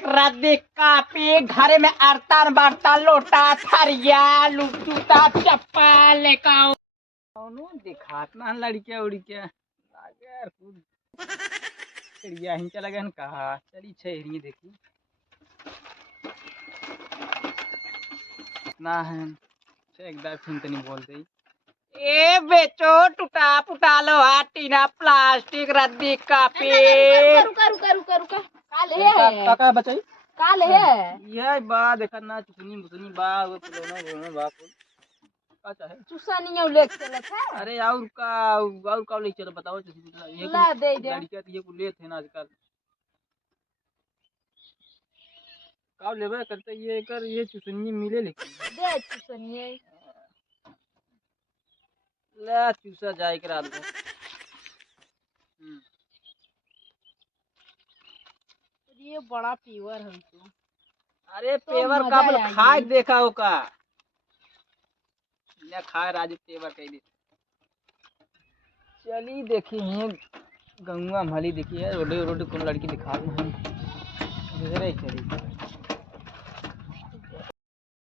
Plastic रद्दी copy घर में अर्तन बर्तन लोटा थरिया जूता चप्पल लेकाओ दिखात ना लड़किया उड़किया यार खुद चिड़िया हिंचा लगन कहा चली छेरी देखी ना है एक बार फिर तनी बोल दे ए बेचो टूटा फूटा लोहा टीना प्लास्टिक रद्दी कापी रुका रुका रुका रुका काल है काका बचाई काल है ये बा देखा ना चुनी मुसनी बा वो पुलोना घोना बा का चाहे चुसा नहीं ले चलत है। अरे और का ले चलो बताओ ये ला दे दे लड़कियां ये को लेत है ना आजकल का लेबे करते ये कर ये चुसनी मिले लेकिन दे चुसनी ला चूसा जाए के रात को ये बड़ा पीवर है तो अरे तो पेवर मजा का बल आएगी। खाए देखा हो का ले खाए राजू पेवर कह दे चली देखी है गंगा भली देखी है रोडे रोडे कौन लड़की दिखा दूसरे चली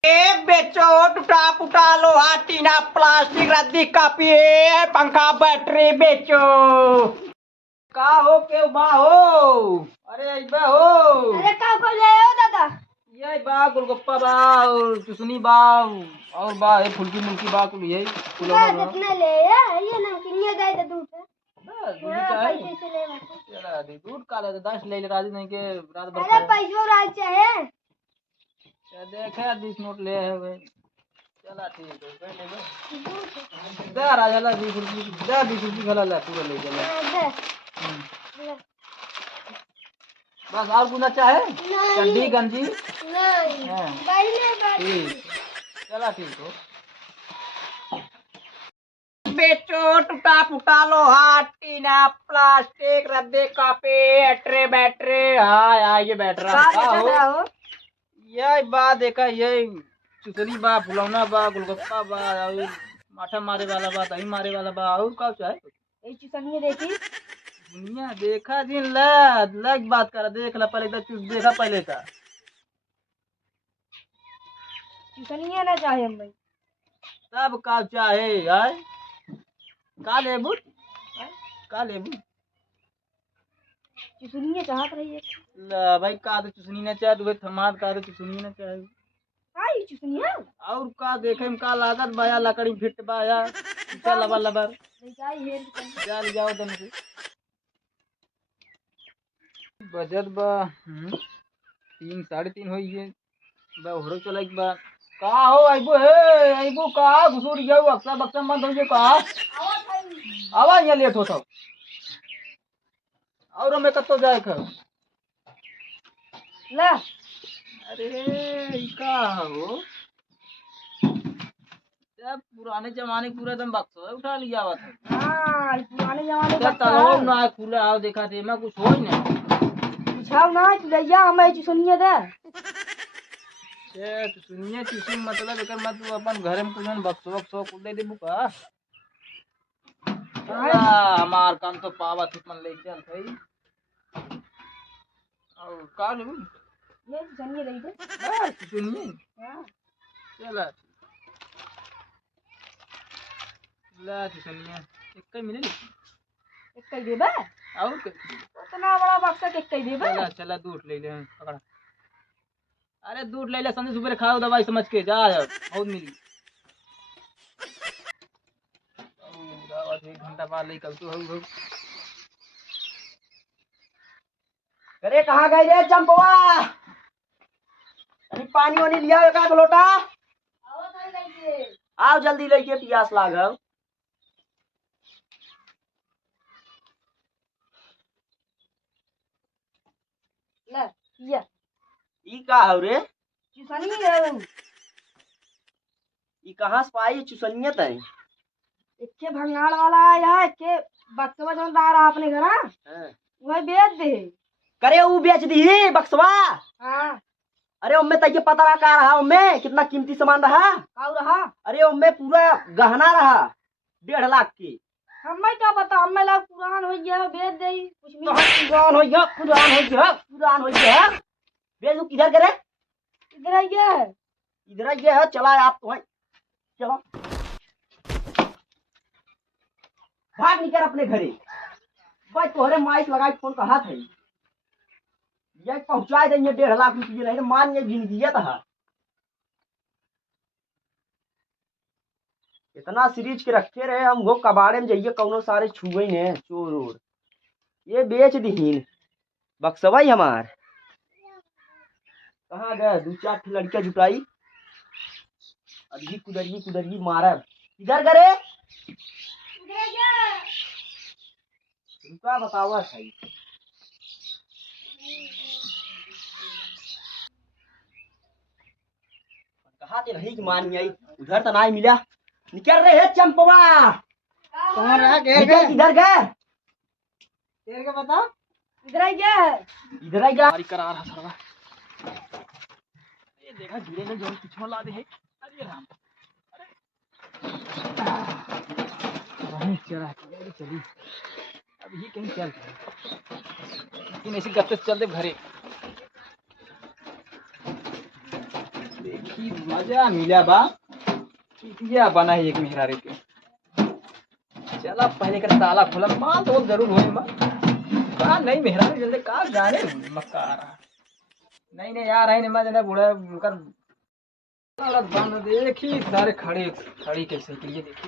ए बेचो टूटा फूटा लोहा टीना प्लास्टिक रद्दी कापी पंखा बैटरी बेचो का हो के बा हो अरे बा हो अरे का को ले आओ दादा ये बा गोलगप्पा बा और चुसनी बा और बा ये फुल्की मुल्की बा कुल यही ना कितना ले ये नमकीन ये दे दे दूध दूध चाहे पैसे से ले बात चला दी दूध का ले 10 ले ले राजू नहीं के रात भर अरे पैसो राज चाहे देखे 20 नोट ले है वे चला ठीक है ले ले दे राजा ला 20 रुपये दे 20 रुपये खला ला पूरा ले चला बस और कुछ चाहे चड्डी गंजी नहीं हाँ। पहले ठीक चला ठीक हो बेचो टूटा फूटा लोहा टीना प्लास्टिक रद्दी कापी ट्रे बैटरी हाँ ये बैटरा हो ये बा देखा ये चुसनी बा फुलौना बा गोलगप्पा बा और माठा मारे वाला बा दही मारे वाला बा और का चाहे ये चुसनी देखी दुनिया देखा दिन लग बात कर देख ला पहले चूस देखा पहले का चुसनी ना चाहे हम भाई सब का चाहे यार का लेबू का लेबू चुसनी चाहत रही है ला भाई का तो चुसनी ना चाहे तो थमाद का तो चुसनी ना चाहे आई चुसनी है और का देखे में का लागत बाया लकड़ी फिट बाया चल लबर लबर नहीं चाहिए हेर चल जाओ तन से बजट बा 3 3.5 होई है बा होरो चला एक बा का हो आइबो का घुसुर जाऊ अक्सा बक्सा मत हो जे का आवा ये लेट होता और हमें कतो जाए ख ले अरे ई का हो जब पुराने जमाने पूरा एकदम बक्सा उठा लिया हुआ था हां पुराने जमाने क्या का तालाब ना खुला आओ देखा थे मैं कुछ हो ही नहीं छाव ना भैया हमें चुसनी दे तो सुनिए किसी मतलब लेकर मत तू अपन घर में कुछ बक्सो कुल दे देबू का हमार काम तो पावा थी मन ले चल भाई और का लेबू ये चुसनी दे दे बस सुनिए हां चला ला सुनिए एक कई मिले एक कई देबे और उतना बड़ा बक्सा के कई देबे चला चला दूध ले ले पकड़ा अरे दूध ले ले समझ सुबह खाओ दवाई समझ के जा बहुत मिली और 1 घंटा बाद ले कल तो हो अरे कहाँ गई रे चंपवा अरे पानी वानी लिया एक लोटा आओ थाई लेके आओ जल्दी लेके प्यास लागल ले ये ई का हो रे चुसनी है ई कहाँ से पाई चुसनियत है इक्के भंगाड़ वाला आया है के बक्सवा जोन रहा अपने घर वही बेच दे करे ऊ बेच दी बक्सवा हां अरे उम्मे तक पता रहा का रहा उम्मे कितना कीमती सामान रहा काऊ रहा अरे उम्मे पूरा गहना रहा 1.5 लाख की हमें क्या पता हमें लग पुरान हो गया बेच दे कुछ नहीं पुरान हो गया पुरान हो गया बेच दू, किधर करे? इधर आइए। इधर ये है, चला आप तो चलो भाग निकल अपने घरे। भाई तोहरे माइक लगाई फोन कहा था ये पहुंचा देंगे 1.5 लाख रुपये, नहीं तो मान ये जिंदगी था। इतना सीरीज के रखे रहे हम वो कबाड़े में जाइए कौनो सारे छुए ने चोर ओर ये बेच दीन बक्सवाई हमार कहाँ गए 2-4 लड़कियां जुटाई अभी कुदरगी मारा इधर करे रुका बतावा सही कहा थे नहीं कि मान आई उधर तो नहीं मिला निकल रहे है चंपवा कहाँ रहा निकल किधर गए के बता इधर आइए। इधर आई गया हमारी करा रहा सरवा ये देखा गिरे ने जो पीछे ला दे है अरे राम वहीं चला के चली अब ही कहीं चल लेकिन ऐसी गत्ते से चल दे घरे देखी मजा मिला बा चीटिया बना है एक मेहरारे के चला पहले का ताला खोला माल तो जरूर होए बा का नहीं मेहरारे जल्दी का जाने मक्का आ रहा नहीं यार है मैं जने बूढ़ा उनकर बंद देखी सारे खड़ी कैसे के लिए देखी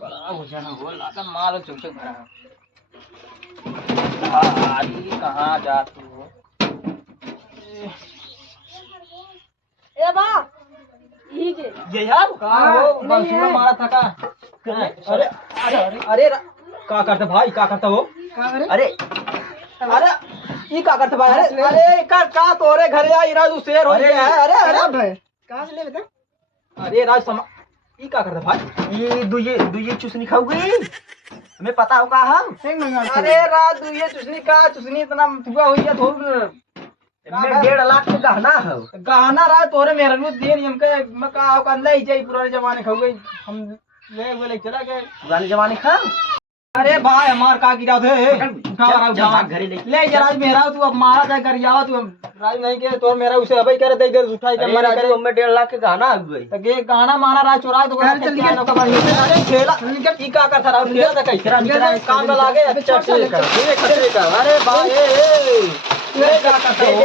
बड़ा हो जाना हो लाता माल चौक भरा अरे कहाँ जा तू ए बा यही के ये यार कहाँ हो बंसुरा मारा था का अरे अरे का करता भाई का करता हो अरे अरे ये का करता भाई अरे का तोरे घरे आई राजू शेर हो गया है अरे कहाँ से ले बता। अरे राज समा ये का करता भाई ये दुये चुसनी खाऊ गई हमें पता हो का हम अरे राज ये चुसनी इतना हुआ हुई है थोड़ा मैं 1.5 लाख के गहना है गहना रहा तोरे मेरे को देन हमके मैं का का नहीं चाहिए पुराने जमाने खाऊ गई हम ले बोले चला गए पुराने जमाने का अरे भाई हमार का गिरा थे उठा रहा जमा घरे ले जा राज मेरा तू अब मारा जाए कर जाओ तू राज नहीं के तो मेरा उसे अबे करे दे दे उठाई कर मरा करे में 1.5 लाख के गहना आ गई तो ये गाना माना राज चुरा तो चल के नो का अरे खेला की का कर रहा खेला तो कैसे निकला काम में लागे अच्छा ठीक है अरे भाई ये का करता हो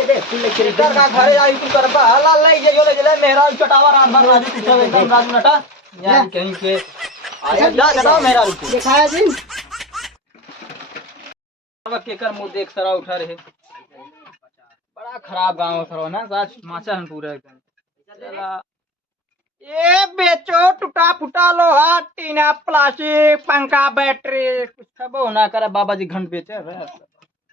इधर का घरे आई तू कर बा लाल ले जे ले ले मेरा चटावा रात भर राजू पीछे एकदम राजू नटा यार कहीं के आया जा चटाओ मेरा रुको दिखाया जी अब केकर मुंह देख सरा उठा रहे बड़ा खराब गांव सरो ना साच माचा हम पूरा एकदम चला ये बेचो टूटा फूटा लोहा टीना प्लास्टिक पंखा बैटरी कुछ सब होना करे बाबा जी घंट बेचे